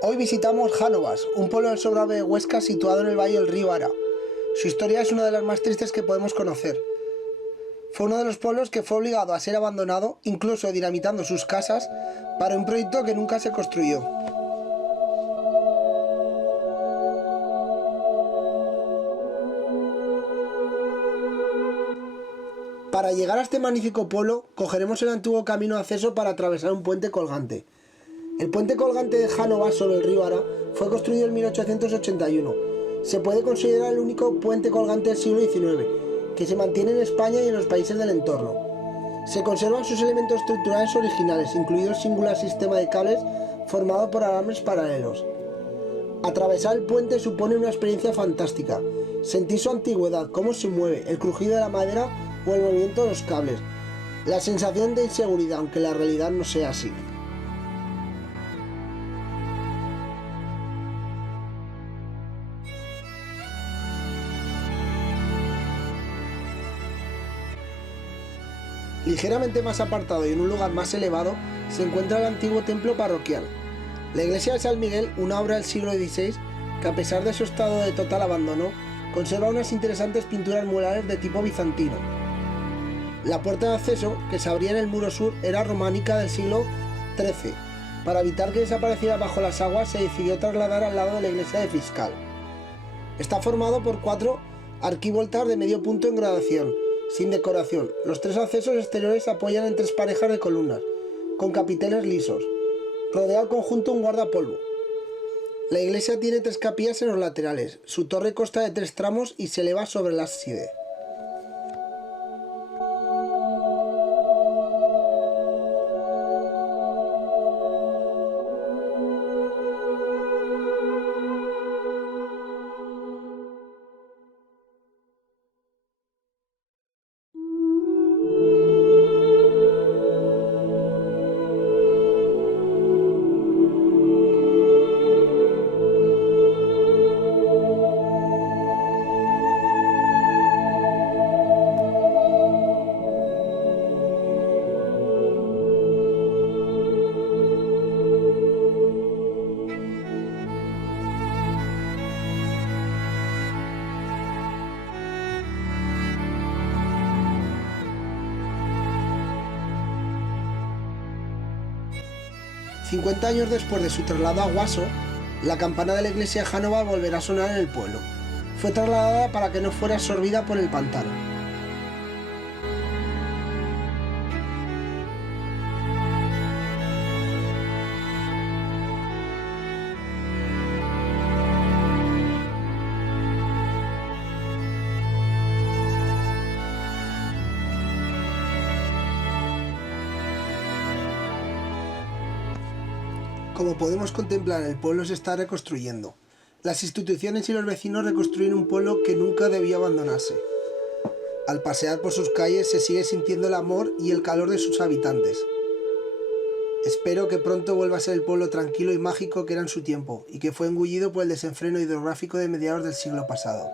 Hoy visitamos Jánovas, un pueblo del Sobrarbe de Huesca situado en el valle del río Ara. Su historia es una de las más tristes que podemos conocer. Fue uno de los pueblos que fue obligado a ser abandonado, incluso dinamitando sus casas, para un proyecto que nunca se construyó. Para llegar a este magnífico pueblo, cogeremos el antiguo camino de acceso para atravesar un puente colgante. El puente colgante de Jánovas sobre el río Ara fue construido en 1881. Se puede considerar el único puente colgante del siglo XIX, que se mantiene en España y en los países del entorno. Se conservan sus elementos estructurales originales, incluido el singular sistema de cables formado por alambres paralelos. Atravesar el puente supone una experiencia fantástica. Sentir su antigüedad, cómo se mueve, el crujido de la madera o el movimiento de los cables. La sensación de inseguridad, aunque la realidad no sea así. Ligeramente más apartado y en un lugar más elevado se encuentra el antiguo templo parroquial. La iglesia de San Miguel, una obra del siglo XVI, que a pesar de su estado de total abandono, conserva unas interesantes pinturas murales de tipo bizantino. La puerta de acceso, que se abría en el muro sur, era románica del siglo XIII. Para evitar que desapareciera bajo las aguas, se decidió trasladar al lado de la iglesia de Fiscal. Está formado por 4 arquivoltas de medio punto en gradación, sin decoración. Los 3 accesos exteriores se apoyan en 3 parejas de columnas, con capiteles lisos. Rodea al conjunto un guardapolvo. La iglesia tiene 3 capillas en los laterales. Su torre consta de 3 tramos y se eleva sobre el ábside. ...50 años después de su traslado a Guaso, la campana de la iglesia de Jánovas volverá a sonar en el pueblo. Fue trasladada para que no fuera absorbida por el pantano. Como podemos contemplar, el pueblo se está reconstruyendo. Las instituciones y los vecinos reconstruyen un pueblo que nunca debió abandonarse. Al pasear por sus calles se sigue sintiendo el amor y el calor de sus habitantes. Espero que pronto vuelva a ser el pueblo tranquilo y mágico que era en su tiempo, y que fue engullido por el desenfreno hidrográfico de mediados del siglo pasado.